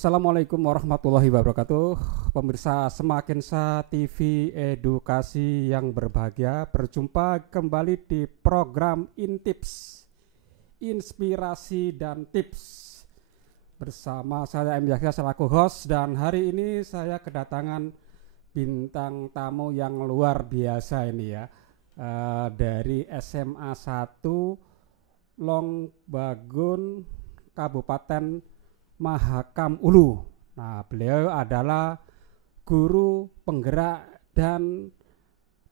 Assalamualaikum warahmatullahi wabarakatuh. Pemirsa Semakensa TV Edukasi yang berbahagia, berjumpa kembali di program Intips, Inspirasi dan Tips. Bersama saya M. Yahya selaku host, dan hari ini saya kedatangan bintang tamu yang luar biasa ini ya. Dari SMA 1 Longbagun, Kabupaten Mahakam Ulu. Nah, beliau adalah guru penggerak dan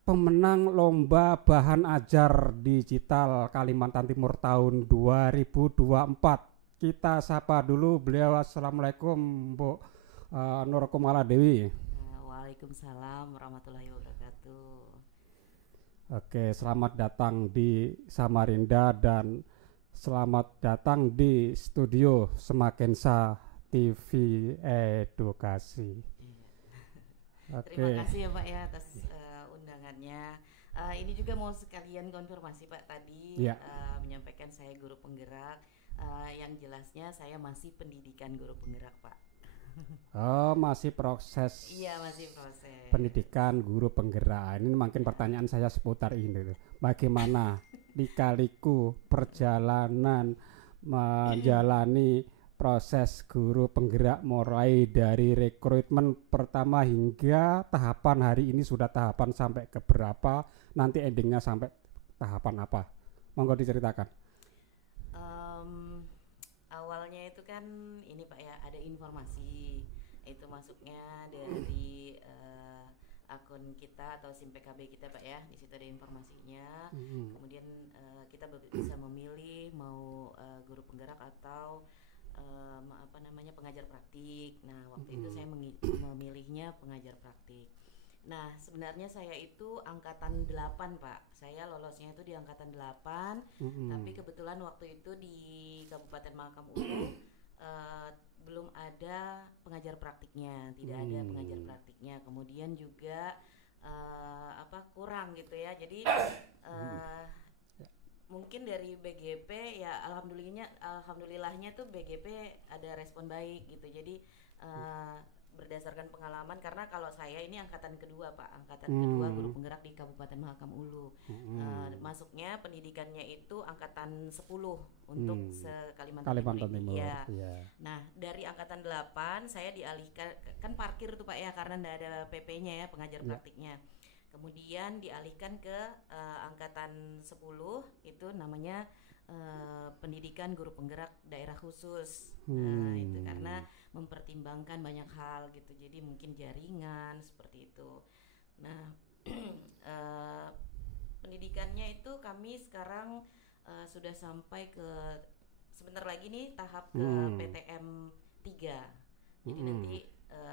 pemenang lomba bahan ajar digital Kalimantan Timur tahun 2024. Kita sapa dulu beliau. Assalamualaikum Bu Nur Kumala Dewi. Waalaikumsalam warahmatullahi wabarakatuh. Oke, selamat datang di Samarinda dan selamat datang di studio Semakensa TV Edukasi. Oke. Terima kasih ya Pak ya atas undangannya. Ini juga mau sekalian konfirmasi Pak tadi ya. Menyampaikan saya guru penggerak. Yang jelasnya saya masih pendidikan guru penggerak Pak. Oh, masih proses. Iya, masih proses. Pendidikan guru penggerak. Ini makin pertanyaan saya seputar ini. Bagaimana lika-liku perjalanan menjalani proses guru penggerak mulai dari rekrutmen pertama hingga tahapan hari ini, sudah tahapan sampai ke berapa, nanti endingnya sampai tahapan apa? Monggo diceritakan. Awalnya itu kan ini Pak ya, ada informasi itu masuknya dari akun kita atau SIM PKB kita Pak ya, di situ ada informasinya. Kemudian kita bisa memilih mau guru penggerak atau pengajar praktik. Nah waktu itu saya memilihnya pengajar praktik. Nah sebenarnya saya itu angkatan 8 Pak, saya lolosnya itu di angkatan 8. Tapi kebetulan waktu itu di Kabupaten Mahakam Ulu belum ada pengajar praktiknya, tidak ada pengajar praktiknya. Kemudian juga kurang gitu ya. Jadi mungkin dari BGP ya alhamdulillahnya tuh BGP ada respon baik gitu. Jadi berdasarkan pengalaman, karena kalau saya ini angkatan kedua Pak, angkatan kedua guru penggerak di Kabupaten Mahakam Ulu. Masuknya pendidikannya itu angkatan 10 untuk Kalimantan Timur. Ya. Nah dari angkatan 8 saya dialihkan, kan parkir tuh Pak ya, karena tidak ada PP-nya ya, pengajar praktiknya. Kemudian dialihkan ke angkatan 10, itu namanya pendidikan guru penggerak daerah khusus. Nah itu karena mempertimbangkan banyak hal gitu, jadi mungkin jaringan seperti itu. Nah pendidikannya itu kami sekarang sudah sampai ke, sebentar lagi nih tahap ke PTM 3. Jadi nanti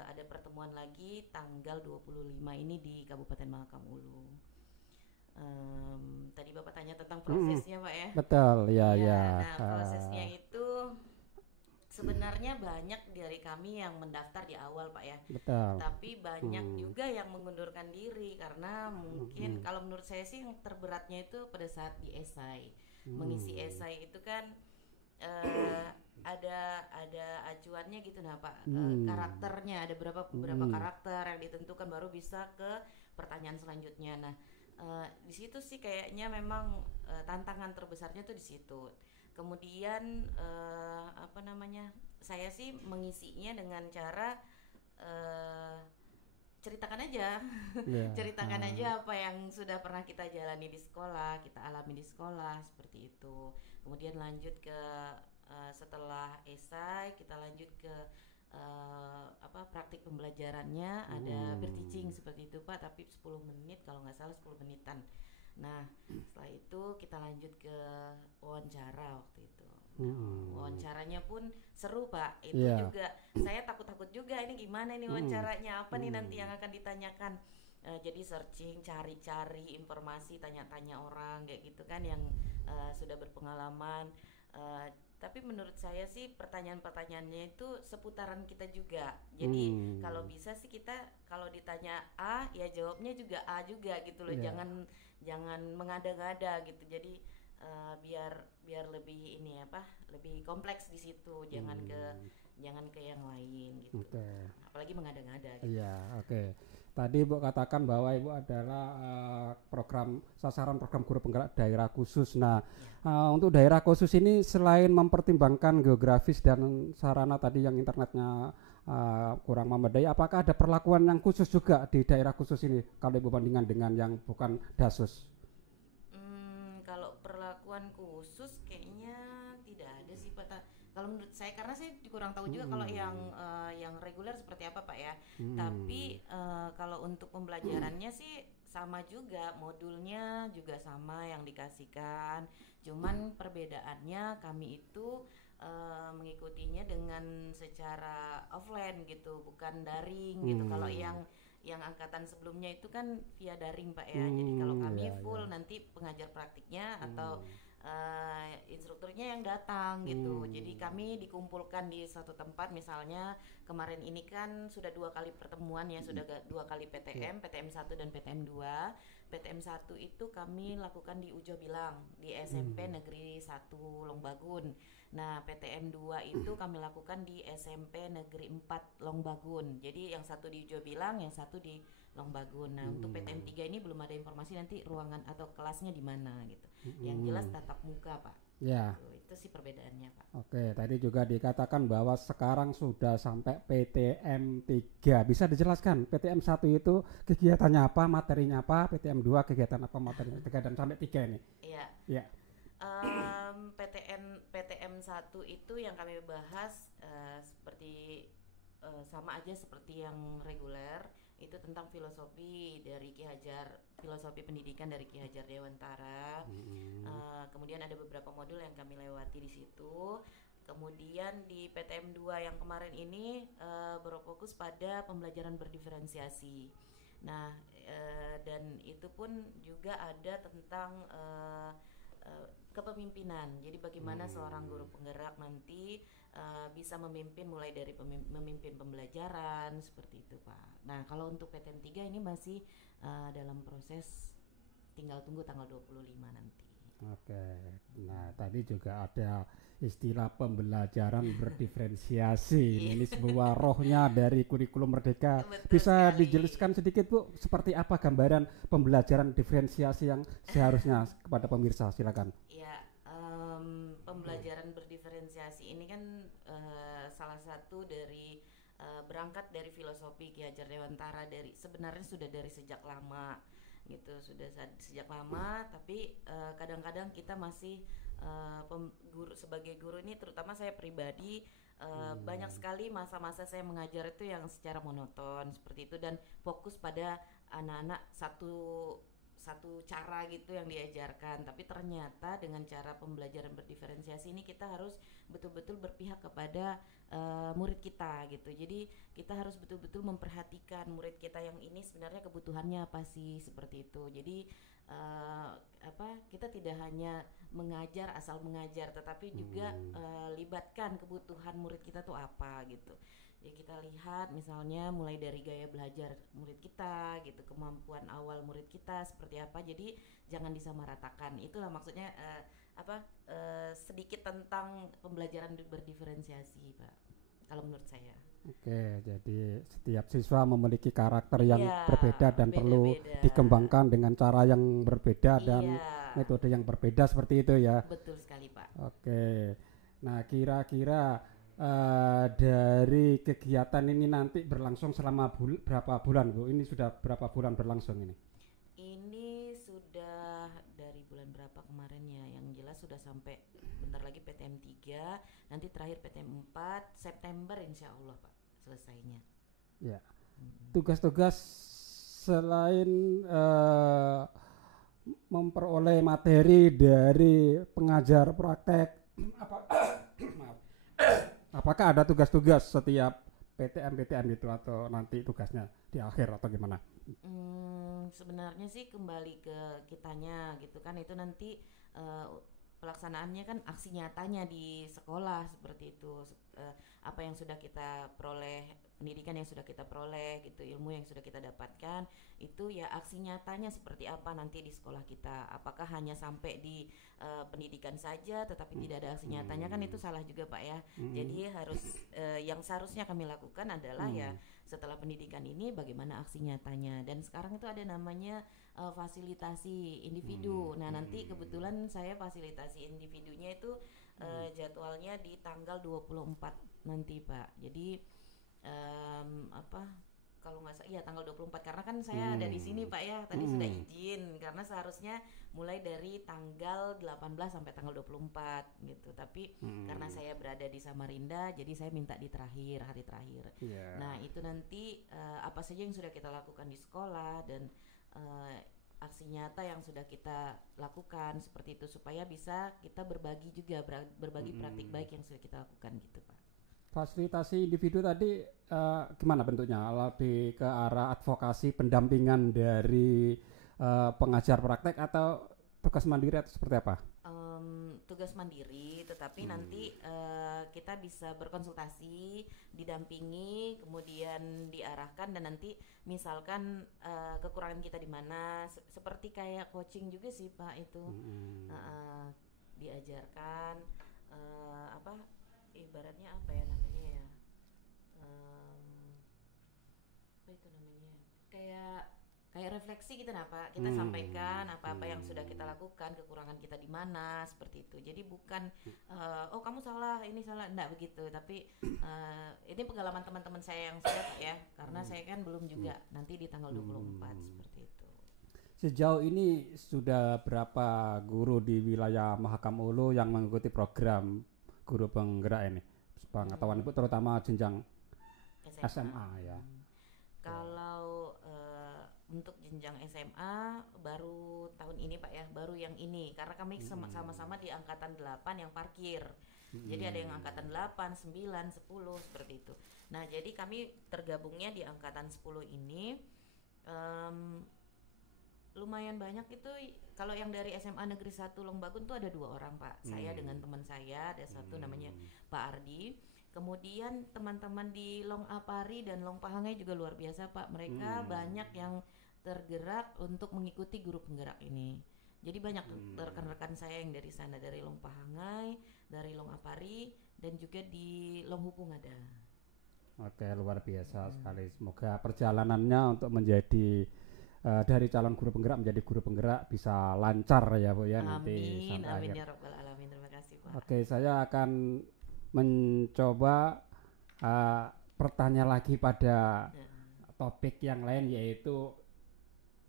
ada pertemuan lagi tanggal 25 ini di Kabupaten Mahakam Ulu. Tadi Bapak tanya tentang prosesnya Pak ya. Betul ya. Nah prosesnya itu sebenarnya banyak dari kami yang mendaftar di awal Pak ya. Betul. Tapi banyak juga yang mengundurkan diri karena mungkin kalau menurut saya sih yang terberatnya itu pada saat di esai. Mengisi esai itu kan ada acuannya gitu nah Pak. Karakternya ada beberapa karakter yang ditentukan baru bisa ke pertanyaan selanjutnya. Nah di situ sih kayaknya memang tantangan terbesarnya tuh di situ. Kemudian saya sih mengisinya dengan cara ceritakan aja, ceritakan aja apa yang sudah pernah kita jalani di sekolah, kita alami di sekolah seperti itu. Kemudian lanjut ke setelah esai kita lanjut ke praktik pembelajarannya, ada berteaching seperti itu Pak, tapi 10 menit kalau nggak salah, 10 menitan. Nah setelah itu kita lanjut ke wawancara waktu itu. Wawancaranya pun seru Pak, itu juga saya takut juga ini gimana nih wawancaranya, apa nih nanti yang akan ditanyakan. Jadi searching, cari-cari informasi, tanya-tanya orang kayak gitu kan yang sudah berpengalaman. Tapi menurut saya sih pertanyaan-pertanyaannya itu seputaran kita juga. Jadi kalau bisa sih kita kalau ditanya A ya jawabnya juga A juga gitu loh. Jangan mengada-ngada gitu. Jadi biar biar lebih ini apa, lebih kompleks di situ, jangan ke yang lain gitu. Oke. Apalagi mengada-ngada gitu. Iya, oke. Tadi Ibu katakan bahwa Ibu adalah program sasaran program guru penggerak daerah khusus. Nah, untuk daerah khusus ini selain mempertimbangkan geografis dan sarana tadi yang internetnya kurang memadai, apakah ada perlakuan yang khusus juga di daerah khusus ini kalau Ibu bandingkan dengan yang bukan DASUS? Kalau perlakuan khusus kayaknya tidak ada sih Pak. Kalau menurut saya, karena saya kurang tahu juga kalau yang reguler seperti apa Pak ya. Tapi kalau untuk pembelajarannya sih sama juga, modulnya juga sama yang dikasihkan. Cuman perbedaannya kami itu mengikutinya dengan secara offline gitu, bukan daring gitu. Kalau yang angkatan sebelumnya itu kan via daring Pak ya. Jadi kalau kami full nanti pengajar praktiknya atau instrukturnya yang datang gitu. Jadi kami dikumpulkan di suatu tempat, misalnya kemarin ini kan sudah 2 kali pertemuan ya, sudah 2 kali PTM, PTM 1 dan PTM 2. PTM 1 itu kami lakukan di Ujo Bilang, di SMP Negeri 1 Longbagun. Nah, PTM 2 itu kami lakukan di SMP Negeri 4 Longbagun. Jadi yang satu di Ujo Bilang, yang satu di Longbagun. Nah, untuk PTM 3 ini belum ada informasi nanti ruangan atau kelasnya di mana gitu. Yang jelas tatap muka, Pak. Ya. Itu sih perbedaannya, Pak. Oke, tadi juga dikatakan bahwa sekarang sudah sampai PTM 3. Bisa dijelaskan PTM 1 itu kegiatannya apa, materinya apa, PTM 2 kegiatan apa, materinya 3 dan sampai 3 ini? Iya. Ya. PTM 1 itu yang kami bahas seperti sama aja seperti yang reguler, itu tentang filosofi dari Ki Hajar, filosofi pendidikan dari Ki Hajar Dewantara. Kemudian ada beberapa modul yang kami lewati di situ. Kemudian di PTM 2 yang kemarin ini berfokus pada pembelajaran berdiferensiasi. Nah, dan itu pun juga ada tentang kepemimpinan. Jadi bagaimana seorang guru penggerak nanti bisa memimpin, mulai dari memimpin pembelajaran seperti itu Pak. Nah kalau untuk PTM 3 ini masih dalam proses, tinggal tunggu tanggal 25 nanti. Oke, nah tadi juga ada istilah pembelajaran berdiferensiasi. Ini sebuah rohnya dari kurikulum Merdeka. Betul Bisa sekali. dijelaskan sedikit Bu, seperti apa gambaran pembelajaran diferensiasi yang seharusnya kepada pemirsa, silakan. Ya, pembelajaran berdiferensiasi ini kan salah satu dari berangkat dari filosofi Ki Hajar Dewantara, dari sebenarnya sudah dari sejak lama gitu, sudah sejak lama, tapi kadang-kadang kita masih guru, sebagai guru ini, terutama saya pribadi, banyak sekali masa-masa saya mengajar itu yang secara monoton seperti itu, dan fokus pada anak-anak satu cara gitu yang diajarkan. Tapi ternyata dengan cara pembelajaran berdiferensiasi ini kita harus betul-betul berpihak kepada murid kita gitu. Jadi kita harus betul-betul memperhatikan murid kita yang ini sebenarnya kebutuhannya apa sih, seperti itu. Jadi kita tidak hanya mengajar asal mengajar, tetapi juga libatkan kebutuhan murid kita tuh apa gitu. Ya kita lihat misalnya mulai dari gaya belajar murid kita gitu, kemampuan awal murid kita seperti apa. Jadi jangan disamaratakan. Itulah maksudnya sedikit tentang pembelajaran berdiferensiasi Pak, kalau menurut saya. Oke, jadi setiap siswa memiliki karakter yang berbeda dan beda-beda, perlu dikembangkan dengan cara yang berbeda dan metode yang berbeda, seperti itu ya. Betul sekali Pak. Oke, nah kira-kira dari kegiatan ini nanti berlangsung selama berapa bulan Bu? Ini sudah berapa bulan berlangsung ini? Ini sudah dari bulan berapa kemarin ya? Yang jelas sudah sampai bentar lagi PTM 3, nanti terakhir PTM 4 September insya Allah Pak selesainya. Ya. Tugas-tugas selain memperoleh materi dari pengajar praktek, apakah ada tugas-tugas setiap PTM itu atau nanti tugasnya di akhir atau gimana? Sebenarnya sih kembali ke kitanya gitu kan, itu nanti pelaksanaannya kan aksi nyatanya di sekolah seperti itu. Apa yang sudah kita peroleh pendidikan yang sudah kita peroleh gitu, ilmu yang sudah kita dapatkan, itu ya aksi nyatanya seperti apa nanti di sekolah kita. Apakah hanya sampai di pendidikan saja tetapi tidak ada aksi nyatanya, kan itu salah juga Pak ya. Jadi harus yang seharusnya kami lakukan adalah ya setelah pendidikan ini bagaimana aksi nyatanya. Dan sekarang itu ada namanya fasilitasi individu. Nah, nanti kebetulan saya fasilitasi individunya itu jadwalnya di tanggal 24 nanti Pak. Jadi kalau nggak salah, iya tanggal 24, karena kan saya ada di sini Pak ya, tadi sudah izin karena seharusnya mulai dari tanggal 18 sampai tanggal 24 gitu, tapi karena saya berada di Samarinda jadi saya minta di hari terakhir. Nah itu nanti apa saja yang sudah kita lakukan di sekolah dan aksi nyata yang sudah kita lakukan seperti itu, supaya bisa kita berbagi juga, berbagi praktik baik yang sudah kita lakukan gitu Pak. Fasilitasi individu tadi gimana bentuknya? Lebih ke arah advokasi pendampingan dari pengajar praktek atau tugas mandiri atau seperti apa? Tugas mandiri, tetapi nanti kita bisa berkonsultasi, didampingi, kemudian diarahkan, dan nanti misalkan kekurangan kita di mana, seperti kayak coaching juga sih Pak itu, diajarkan ibaratnya apa ya namanya ya, apa itu namanya, kayak refleksi gitu nah Pak, kita sampaikan apa-apa yang sudah kita lakukan, kekurangan kita di mana, seperti itu. Jadi bukan oh kamu salah, ini salah, enggak begitu, tapi ini pengalaman teman-teman saya yang sudah Pak ya, karena saya kan belum juga, nanti di tanggal 24 seperti itu. Sejauh ini sudah berapa guru di wilayah Mahakam Ulu yang mengikuti program guru penggerak ini, pengetahuan Ibu, terutama jenjang SMA ya? Kalau untuk jenjang SMA baru tahun ini Pak ya, baru yang ini, karena kami sama-sama di angkatan 8 yang parkir. Jadi ada yang angkatan 8, 9, 10 seperti itu. Nah jadi kami tergabungnya di angkatan 10 ini lumayan banyak itu. Kalau yang dari SMA Negeri 1 Longbagun tuh ada 2 orang Pak. Saya dengan teman saya, ada satu namanya Pak Ardi. Kemudian teman-teman di Long Apari dan Long Pahangai juga luar biasa Pak. Mereka banyak yang tergerak untuk mengikuti guru penggerak ini. Jadi banyak rekan-rekan saya yang dari sana, dari Long Pahangai, dari Long Apari, dan juga di Long Hupung ada. Oke, luar biasa sekali. Semoga perjalanannya untuk menjadi dari calon guru penggerak menjadi guru penggerak bisa lancar ya Bu ya. Nanti sampai amin akhir. Ya Rabbal Alamin. Terima kasih Pak. Oke, saya akan mencoba bertanya lagi pada topik yang lain, yaitu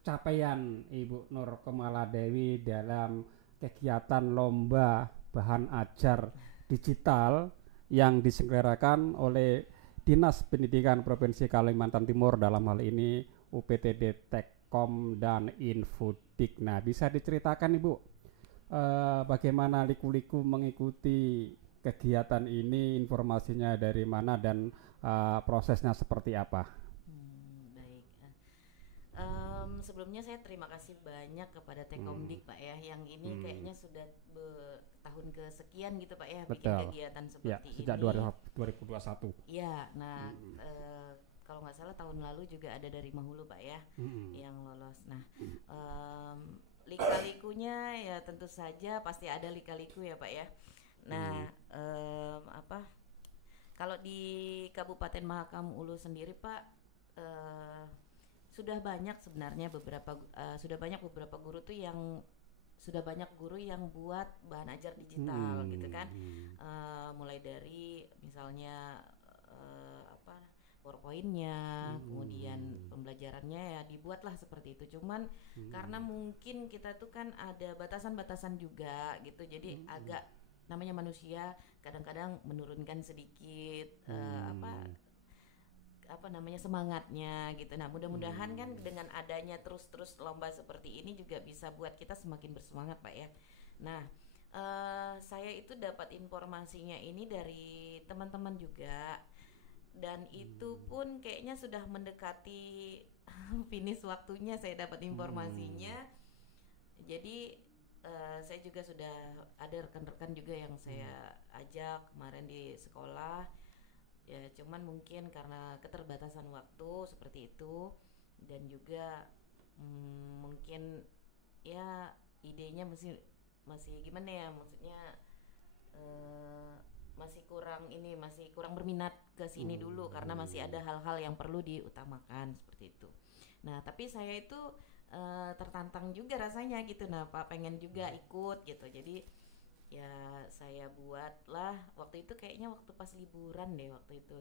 capaian Ibu Nur Komaladewi dalam kegiatan lomba bahan ajar digital yang diselenggarakan oleh Dinas Pendidikan Provinsi Kalimantan Timur, dalam hal ini UPTD Tekkom dan Infodik. Nah, bisa diceritakan Ibu bagaimana liku-liku mengikuti kegiatan ini, informasinya dari mana dan prosesnya seperti apa? Baik. Sebelumnya saya terima kasih banyak kepada Tekkomdik Pak ya, yang ini kayaknya sudah tahun kesekian gitu Pak ya. Betul. Bikin kegiatan seperti sejak ini. 2021. Iya, nah kalau nggak salah tahun lalu juga ada dari Mahulu Pak ya yang lolos. Nah lika-likunya ya tentu saja pasti ada lika-liku ya Pak ya. Nah kalau di Kabupaten Mahakam Ulu sendiri Pak, sudah banyak sebenarnya beberapa guru tuh yang sudah banyak guru yang buat bahan ajar digital gitu kan, mulai dari misalnya PowerPoint-nya, kemudian pembelajarannya ya dibuatlah seperti itu. Cuman karena mungkin kita tuh kan ada batasan-batasan juga gitu, jadi agak namanya manusia kadang-kadang menurunkan sedikit semangatnya gitu. Nah mudah-mudahan kan dengan adanya terus lomba seperti ini juga bisa buat kita semakin bersemangat Pak ya. Nah saya itu dapat informasinya ini dari teman-teman juga, dan itu pun kayaknya sudah mendekati finish waktunya saya dapat informasinya. Jadi saya juga sudah ada rekan-rekan juga yang saya ajak kemarin di sekolah. Ya cuman mungkin karena keterbatasan waktu seperti itu, dan juga mungkin ya idenya masih masih gimana ya, maksudnya eh, masih kurang berminat ke sini dulu karena masih ada hal-hal yang perlu diutamakan seperti itu. Nah tapi saya itu tertantang juga rasanya gitu, nah Pak pengen juga ikut gitu, jadi ya saya buatlah waktu itu, kayaknya waktu pas liburan deh waktu itu.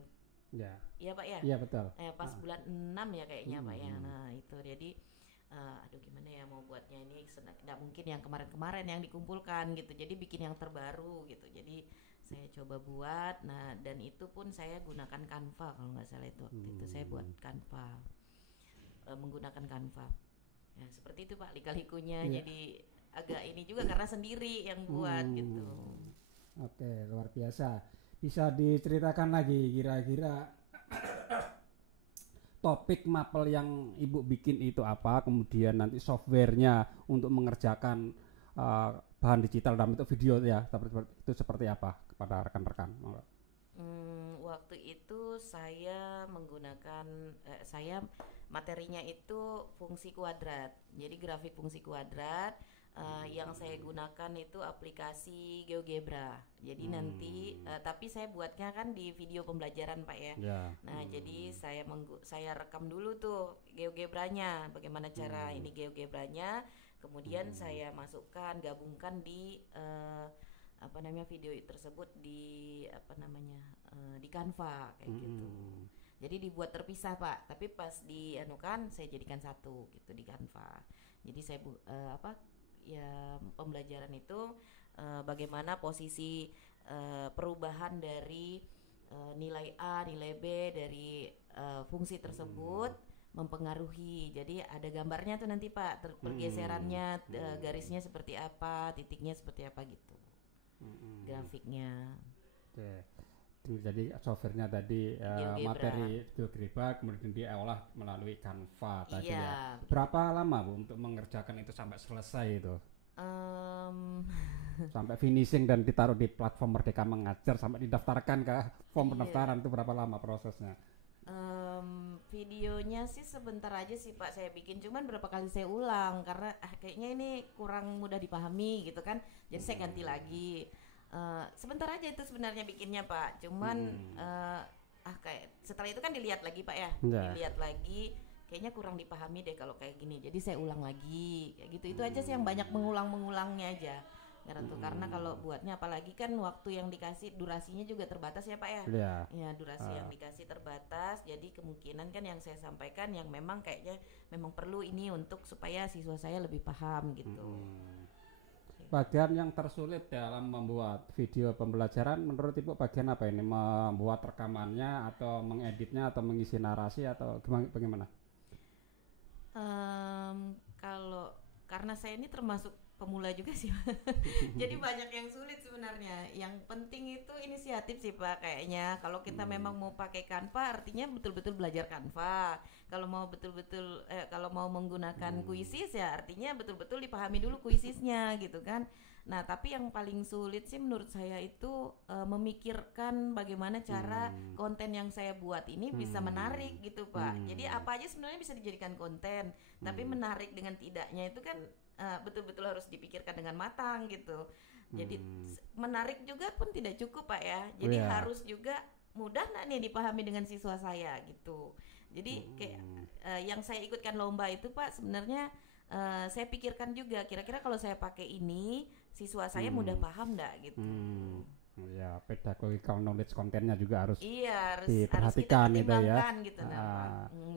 Ya. Iya Pak ya. Iya betul. Pas bulan 6 ya kayaknya Pak ya. Hmm. Nah itu jadi aduh gimana ya mau buatnya ini, nggak mungkin yang kemarin-kemarin yang dikumpulkan gitu, jadi bikin yang terbaru gitu. Jadi saya coba buat, nah dan itu pun saya gunakan Canva kalau nggak salah, itu waktu itu saya buat Canva, menggunakan Canva ya seperti itu Pak lika-likunya. Iya. Jadi agak ini juga karena sendiri yang buat gitu. Oke, luar biasa. Bisa diceritakan lagi kira-kira topik mapel yang Ibu bikin itu apa, kemudian nanti softwarenya untuk mengerjakan bahan digital dalam bentuk video ya, itu seperti apa kepada rekan-rekan? Waktu itu saya menggunakan saya materinya itu fungsi kuadrat, jadi grafik fungsi kuadrat. Yang saya gunakan itu aplikasi GeoGebra. Jadi nanti tapi saya buatnya kan di video pembelajaran Pak ya. Nah jadi saya rekam dulu tuh GeoGebranya, bagaimana cara ini GeoGebranya, kemudian saya masukkan, gabungkan di apa namanya video tersebut di apa namanya di Canva kayak gitu. Jadi dibuat terpisah Pak, tapi pas dianukan saya jadikan satu gitu di Canva. Jadi saya apa ya pembelajaran itu bagaimana posisi perubahan dari nilai A, nilai B dari fungsi tersebut mempengaruhi. Jadi ada gambarnya tuh nanti Pak, pergeserannya, garisnya seperti apa, titiknya seperti apa gitu. Grafiknya. Oke. Jadi softwarenya tadi materi GeoGebra kemudian diolah melalui Canva tadi ya. Berapa lama Bu untuk mengerjakan itu sampai selesai itu? Sampai finishing dan ditaruh di platform Merdeka Mengajar sampai didaftarkan ke form pendaftaran itu berapa lama prosesnya? Videonya sih sebentar aja sih Pak saya bikin, cuman berapa kali saya ulang karena kayaknya ini kurang mudah dipahami gitu kan, jadi saya ganti lagi. Sebentar aja itu sebenarnya bikinnya Pak, cuman kayak setelah itu kan dilihat lagi Pak ya, dilihat lagi kayaknya kurang dipahami deh kalau kayak gini, jadi saya ulang lagi kayak gitu. Itu aja sih yang banyak mengulang-mengulangnya aja karena kalau buatnya apalagi kan waktu yang dikasih durasinya juga terbatas ya Pak ya. Ya durasi yang dikasih terbatas, jadi kemungkinan kan yang saya sampaikan yang memang kayaknya memang perlu ini untuk supaya siswa saya lebih paham gitu. Bagian yang tersulit dalam membuat video pembelajaran menurut Ibu bagian apa ini? Membuat rekamannya atau mengeditnya atau mengisi narasi atau bagaimana? Kalau karena saya ini termasuk pemula juga sih jadi banyak yang sulit sebenarnya. Yang penting itu inisiatif sih Pak kayaknya. Kalau kita memang mau pakai Canva artinya betul-betul belajar Canva. Kalau mau betul-betul kalau mau menggunakan Quizzes ya artinya betul-betul dipahami dulu Quizzesnya gitu kan. Nah tapi yang paling sulit sih menurut saya itu memikirkan bagaimana cara konten yang saya buat ini bisa menarik gitu Pak. Jadi apa aja sebenarnya bisa dijadikan konten, tapi menarik dengan tidaknya itu kan betul-betul harus dipikirkan dengan matang gitu. Jadi menarik juga pun tidak cukup Pak ya. Jadi harus juga mudah nggak nih dipahami dengan siswa saya gitu. Jadi kayak yang saya ikutkan lomba itu Pak sebenarnya saya pikirkan juga kira-kira kalau saya pakai ini siswa saya mudah paham nggak gitu. Ya pedagogical knowledge kontennya juga harus harus diperhatikan kita itu ya. Gitu,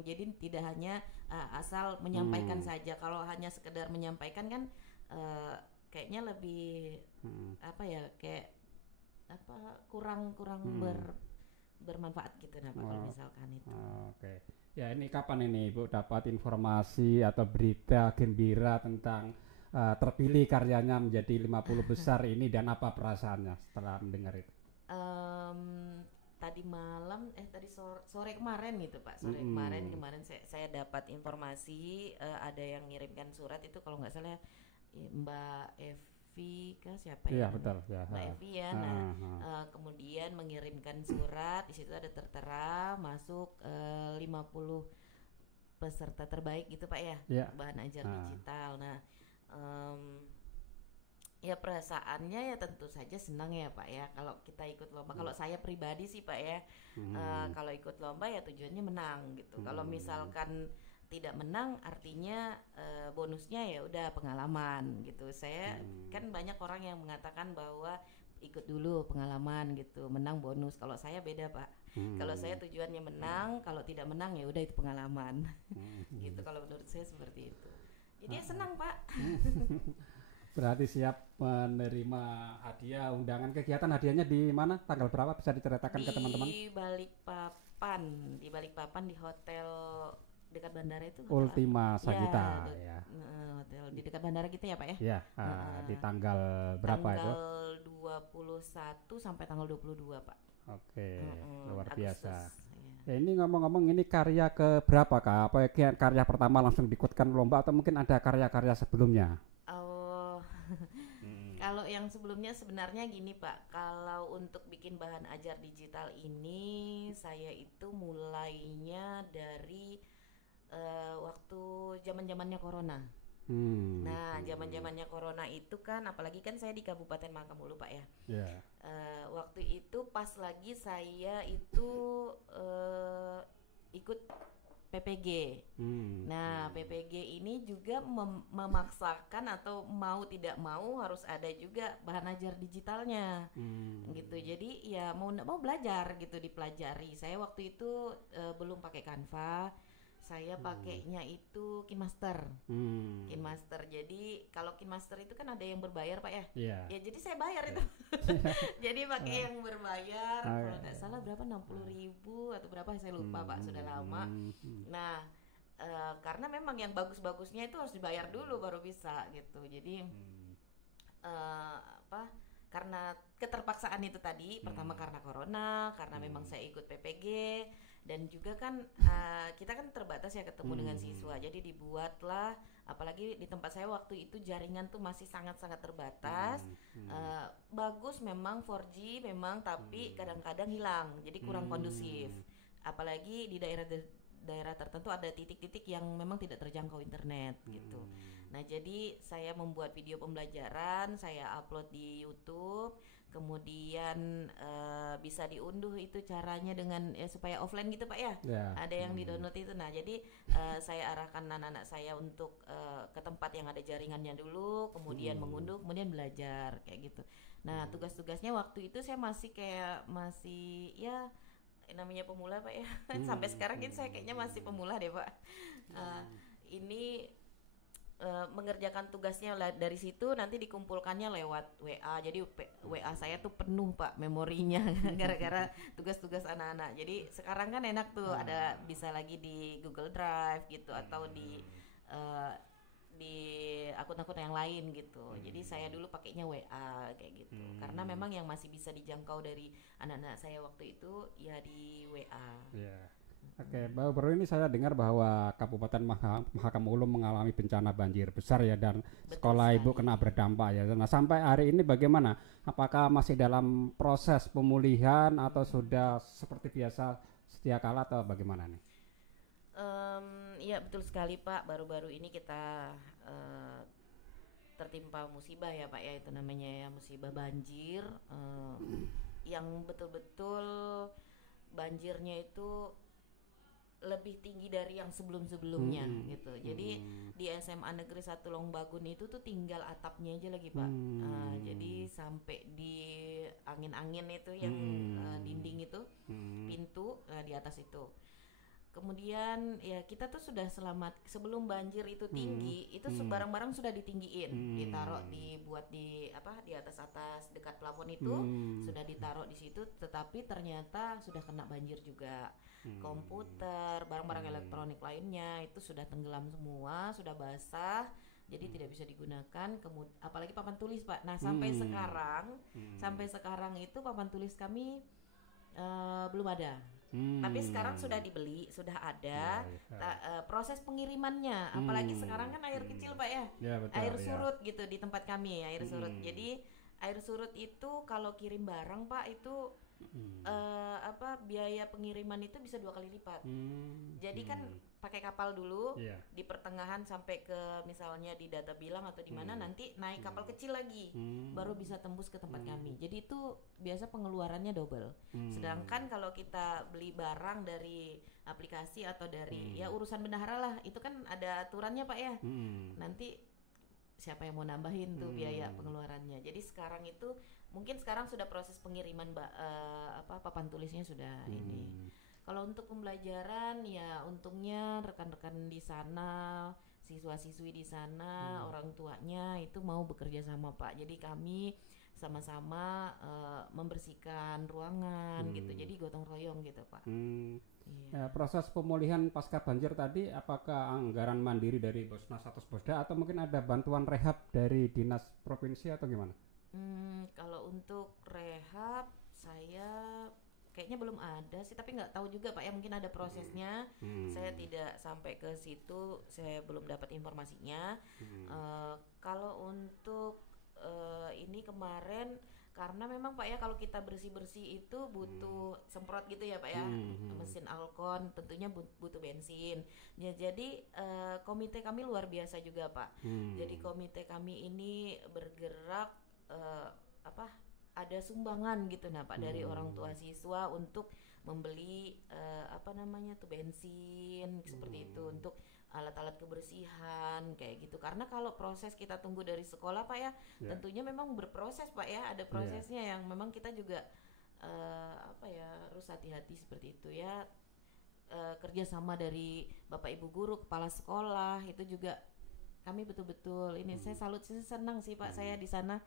jadi tidak hanya asal menyampaikan saja. Kalau hanya sekedar menyampaikan kan kayaknya lebih apa ya, kayak apa kurang bermanfaat gitu kalau misalkan itu. Oke. Ya ini kapan ini Ibu dapat informasi atau berita gembira tentang terpilih karyanya menjadi 50 besar ini dan apa perasaannya setelah mendengar itu? Tadi malam tadi sore kemarin gitu Pak, kemarin saya dapat informasi ada yang ngirimkan surat itu kalau nggak salah Mbak Evi kah siapa Iya ya? betul ya. Mbak Evi ya. Nah, kemudian mengirimkan surat, di situ ada tertera masuk 50 peserta terbaik gitu Pak ya, Ya. bahan ajar digital. Nah, ya perasaannya ya tentu saja senang ya Pak ya kalau kita ikut lomba. Kalau saya pribadi sih Pak ya, kalau ikut lomba ya tujuannya menang gitu. Kalau misalkan tidak menang artinya bonusnya ya udah pengalaman gitu. Saya kan banyak orang yang mengatakan bahwa ikut dulu pengalaman gitu, menang bonus. Kalau saya beda Pak. Kalau saya tujuannya menang, kalau tidak menang ya udah itu pengalaman. Gitu kalau menurut saya seperti itu. Jadi ya senang Pak. Berarti siap menerima hadiah undangan. Kegiatan hadiahnya di mana? Tanggal berapa bisa diceritakan ke teman-teman? Di Balikpapan di hotel dekat bandara itu. Ultima Sagita ya. Hotel di dekat bandara gitu ya Pak ya? Ya, di tanggal berapa itu? Tanggal 21 sampai tanggal 22 Pak. Oke, luar Agustus, biasa. Ya. Ya, ini ngomong-ngomong ini karya ke berapa Kak? Apa karya pertama langsung diikutkan lomba atau mungkin ada karya-karya sebelumnya? Kalau yang sebelumnya sebenarnya gini Pak, kalau untuk bikin bahan ajar digital ini saya itu mulainya dari waktu zaman-zamannya corona. Nah, zaman-zamannya corona itu kan, apalagi kan saya di Kabupaten Makamulu Pak ya. Yeah. Waktu itu pas lagi saya itu ikut PPG. Nah, PPG ini juga memaksakan atau mau tidak mau harus ada juga bahan ajar digitalnya, gitu. Jadi ya mau nggak mau belajar gitu, dipelajari. Saya waktu itu belum pakai Canva, saya pakainya itu KineMaster. KineMaster. Jadi kalau KineMaster itu kan ada yang berbayar Pak ya. Yeah. Ya jadi saya bayar itu. Jadi pakai yang berbayar. Kalau nggak salah berapa 60.000 atau berapa saya lupa Pak, sudah lama. Nah, karena memang yang bagus-bagusnya itu harus dibayar dulu baru bisa gitu. Jadi karena keterpaksaan itu tadi, pertama karena corona, karena memang saya ikut PPG, dan juga kan kita kan terbatas ya ketemu dengan siswa, jadi dibuatlah, apalagi di tempat saya waktu itu jaringan tuh masih sangat-sangat terbatas. Bagus memang 4G memang, tapi kadang-kadang hilang, jadi kurang kondusif, apalagi di daerah tertentu ada titik-titik yang memang tidak terjangkau internet gitu. Nah, jadi saya membuat video pembelajaran, saya upload di YouTube, kemudian bisa diunduh itu caranya dengan supaya offline gitu Pak ya. Ada yang di-download itu. Nah, jadi saya arahkan anak-anak saya untuk ke tempat yang ada jaringannya dulu, kemudian mengunduh, kemudian belajar kayak gitu. Nah, tugas-tugasnya waktu itu saya masih ya namanya pemula Pak ya. Sampai sekarang ini saya kayaknya masih pemula deh Pak. Ini mengerjakan tugasnya dari situ, nanti dikumpulkannya lewat WA. Jadi WA saya tuh penuh Pak memorinya gara-gara tugas-tugas anak-anak. Jadi sekarang kan enak tuh, ada bisa lagi di Google Drive gitu, atau di akun-akun yang lain gitu. Jadi saya dulu pakainya WA kayak gitu. Karena memang yang masih bisa dijangkau dari anak-anak saya waktu itu ya di WA. Oke, baru ini saya dengar bahwa Kabupaten Mahakamulu mengalami bencana banjir besar ya, dan sekolah Ibu kena berdampak ya. Nah, sampai hari ini bagaimana? Apakah masih dalam proses pemulihan atau sudah seperti biasa sedia kala atau bagaimana nih? Iya betul sekali Pak. Baru-baru ini kita tertimpa musibah ya Pak ya, itu namanya ya musibah banjir, yang betul-betul banjirnya itu lebih tinggi dari yang sebelum-sebelumnya gitu. Jadi di SMA Negeri 1 Longbagun itu tuh tinggal atapnya aja lagi Pak. Jadi sampai di angin-angin itu yang dinding itu, pintu di atas itu. Kemudian ya kita tuh sudah selamat sebelum banjir itu tinggi, itu barang-barang sudah ditinggiin, ditaruh dibuat di atas dekat plafon itu, sudah ditaruh di situ, tetapi ternyata sudah kena banjir juga. Komputer, barang-barang elektronik lainnya itu sudah tenggelam semua, sudah basah. Jadi tidak bisa digunakan. Apalagi papan tulis Pak. Nah, sampai sekarang itu papan tulis kami belum ada. Tapi sekarang sudah dibeli, sudah ada proses pengirimannya. Apalagi sekarang kan air kecil Pak ya, betul, air surut gitu di tempat kami, air surut. Jadi air surut itu kalau kirim barang Pak itu biaya pengiriman itu bisa 2 kali lipat. Jadi kan pakai kapal dulu di pertengahan sampai ke misalnya di Data Bilang atau di mana, nanti naik kapal kecil lagi baru bisa tembus ke tempat kami. Jadi itu biasa pengeluarannya double. Sedangkan kalau kita beli barang dari aplikasi atau dari ya urusan bendahara lah, itu kan ada aturannya Pak ya. Nanti siapa yang mau nambahin tuh biaya pengeluarannya. Jadi sekarang itu mungkin sekarang sudah proses pengiriman papan tulisnya sudah ini. Kalau untuk pembelajaran ya untungnya rekan-rekan di sana, siswa-siswi di sana, orang tuanya itu mau bekerja sama Pak. Jadi kami sama-sama membersihkan ruangan gitu. Jadi gotong royong gitu Pak. Proses pemulihan pasca banjir tadi, apakah anggaran mandiri dari Bosnas atau Bosda atau mungkin ada bantuan rehab dari dinas provinsi atau gimana? Kalau untuk rehab saya kayaknya belum ada sih, tapi nggak tahu juga Pak ya, mungkin ada prosesnya. Saya tidak sampai ke situ, saya belum dapat informasinya. Kalau untuk ini kemarin karena memang Pak ya kalau kita bersih-bersih itu butuh semprot gitu ya Pak ya, mesin Alkon tentunya butuh bensin ya. Jadi komite kami luar biasa juga Pak. Jadi komite kami ini bergerak ada sumbangan gitu nah Pak dari orang tua siswa untuk membeli bensin seperti itu untuk alat-alat kebersihan kayak gitu. Karena kalau proses kita tunggu dari sekolah Pak ya, tentunya memang berproses Pak ya, ada prosesnya yang memang kita juga harus hati-hati seperti itu ya. Kerjasama dari Bapak Ibu guru, kepala sekolah itu juga kami betul-betul ini saya salut, saya senang sih Pak, saya di sana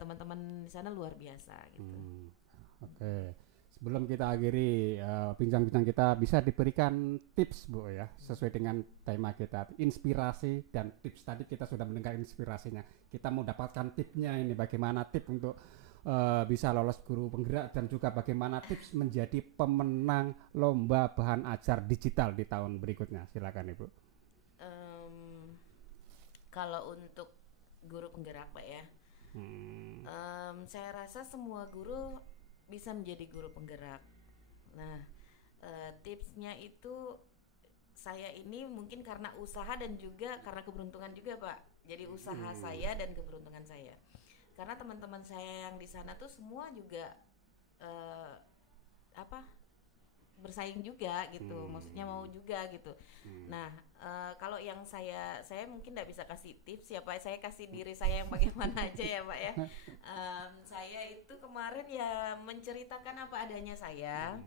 teman-teman di sana luar biasa gitu. Oke. Sebelum kita akhiri bincang-bincang kita, bisa diberikan tips Bu ya, sesuai dengan tema kita, inspirasi dan tips. Tadi kita sudah mendengar inspirasinya, kita mau dapatkan tipsnya ini, bagaimana tips untuk bisa lolos guru penggerak dan juga bagaimana tips menjadi pemenang lomba bahan ajar digital di tahun berikutnya. Silakan Ibu. Kalau untuk guru penggerak Pak ya, saya rasa semua guru bisa menjadi guru penggerak. Nah, tipsnya itu saya ini mungkin karena usaha dan juga karena keberuntungan juga Pak. Jadi usaha saya dan keberuntungan saya. Karena teman-teman saya yang di sana tuh semua juga bersaing juga gitu, maksudnya mau juga gitu. Nah, kalau yang saya mungkin nggak bisa kasih tips ya Pak, saya kasih diri saya yang bagaimana aja ya Pak ya. Saya itu kemarin ya menceritakan apa adanya saya.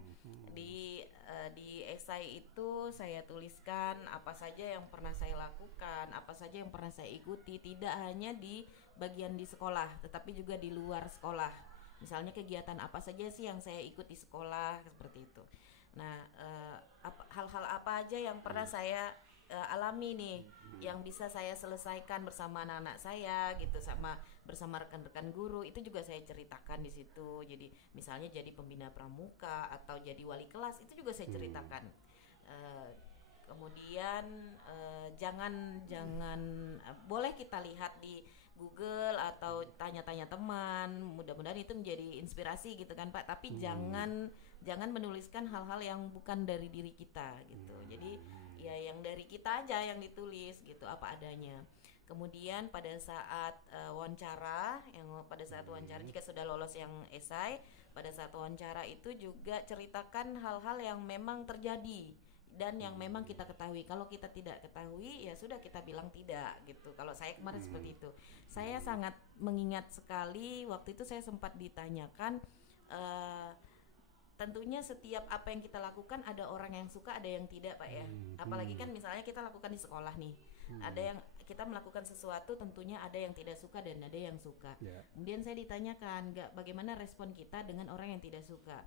Di esai itu saya tuliskan apa saja yang pernah saya lakukan, apa saja yang pernah saya ikuti, tidak hanya di bagian di sekolah, tetapi juga di luar sekolah. Misalnya kegiatan apa saja sih yang saya ikut di sekolah seperti itu. Nah, hal-hal apa aja yang pernah saya alami nih, yang bisa saya selesaikan bersama anak-anak saya gitu, bersama rekan-rekan guru, itu juga saya ceritakan di situ. Jadi misalnya jadi pembina pramuka atau jadi wali kelas, itu juga saya ceritakan. Kemudian jangan boleh kita lihat di Google atau tanya-tanya teman, mudah-mudahan itu menjadi inspirasi gitu kan Pak, tapi jangan menuliskan hal-hal yang bukan dari diri kita gitu. Jadi ya yang dari kita aja yang ditulis gitu, apa adanya. Kemudian pada saat wawancara jika sudah lolos yang esai, pada saat wawancara itu juga ceritakan hal-hal yang memang terjadi dan yang memang kita ketahui. Kalau kita tidak ketahui ya sudah kita bilang tidak gitu. Kalau saya kemarin seperti itu. Saya sangat mengingat sekali waktu itu saya sempat ditanyakan, tentunya setiap apa yang kita lakukan ada orang yang suka, ada yang tidak Pak ya. Apalagi kan misalnya kita lakukan di sekolah nih, ada yang kita melakukan sesuatu, tentunya ada yang tidak suka dan ada yang suka. Kemudian saya ditanyakan, bagaimana respon kita dengan orang yang tidak suka.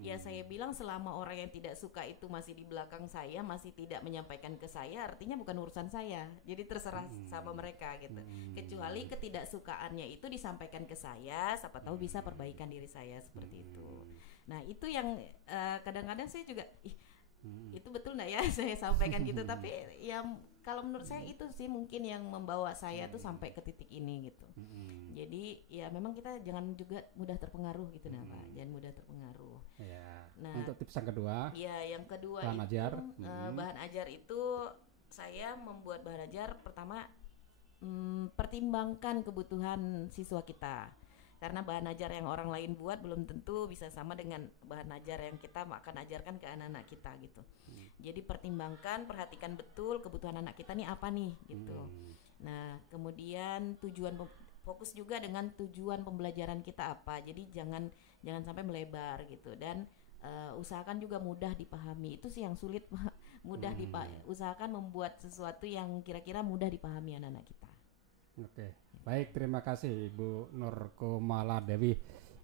Ya saya bilang selama orang yang tidak suka itu masih di belakang saya, masih tidak menyampaikan ke saya, artinya bukan urusan saya. Jadi terserah sama mereka gitu. Kecuali ketidaksukaannya itu disampaikan ke saya, siapa tahu bisa perbaikan diri saya seperti itu. Nah itu yang kadang-kadang saya juga itu betul nggak ya saya sampaikan gitu, tapi ya kalau menurut saya itu sih mungkin yang membawa saya tuh sampai ke titik ini gitu. Jadi ya memang kita jangan juga mudah terpengaruh gitu nah Pak, jangan mudah terpengaruh. Ya. Nah, untuk tips yang kedua. Ya yang kedua bahan itu ajar. Bahan ajar itu saya membuat bahan ajar pertama pertimbangkan kebutuhan siswa kita. Karena bahan ajar yang orang lain buat belum tentu bisa sama dengan bahan ajar yang kita akan ajarkan ke anak-anak kita gitu. Jadi pertimbangkan, perhatikan betul kebutuhan anak kita nih apa nih gitu. Nah kemudian fokus juga dengan tujuan pembelajaran kita apa. Jadi jangan sampai melebar gitu, dan usahakan juga mudah dipahami. Itu sih yang sulit mudah usahakan membuat sesuatu yang kira-kira mudah dipahami anak-anak kita. Oke. Baik, terima kasih Ibu Nurkumala Dewi.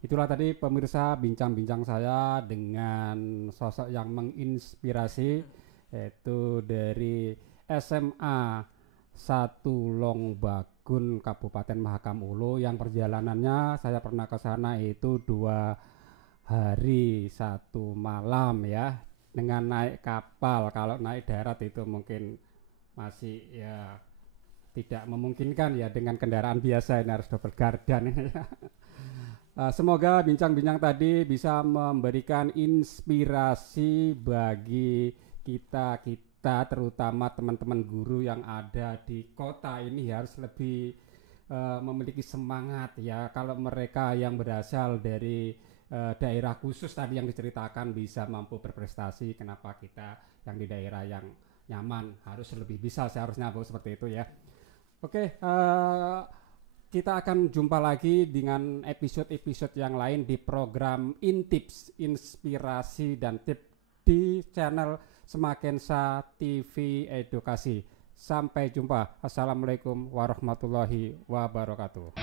Itulah tadi pemirsa bincang-bincang saya dengan sosok yang menginspirasi, yaitu dari SMA 1 Longbagun Kabupaten Mahakam Ulu, yang perjalanannya saya pernah ke sana itu 2 hari 1 malam ya, dengan naik kapal. Kalau naik darat itu mungkin masih ya tidak memungkinkan ya, dengan kendaraan biasa ini harus double gardan. Semoga bincang-bincang tadi bisa memberikan inspirasi bagi kita terutama teman-teman guru yang ada di kota ini harus lebih memiliki semangat ya. Kalau mereka yang berasal dari daerah khusus tadi yang diceritakan bisa mampu berprestasi, kenapa kita yang di daerah yang nyaman harus lebih bisa seharusnya Bu, seperti itu ya. Oke, kita akan jumpa lagi dengan episode-episode yang lain di program Intips, Inspirasi dan Tips di channel Semakensa TV Edukasi. Sampai jumpa. Assalamualaikum warahmatullahi wabarakatuh.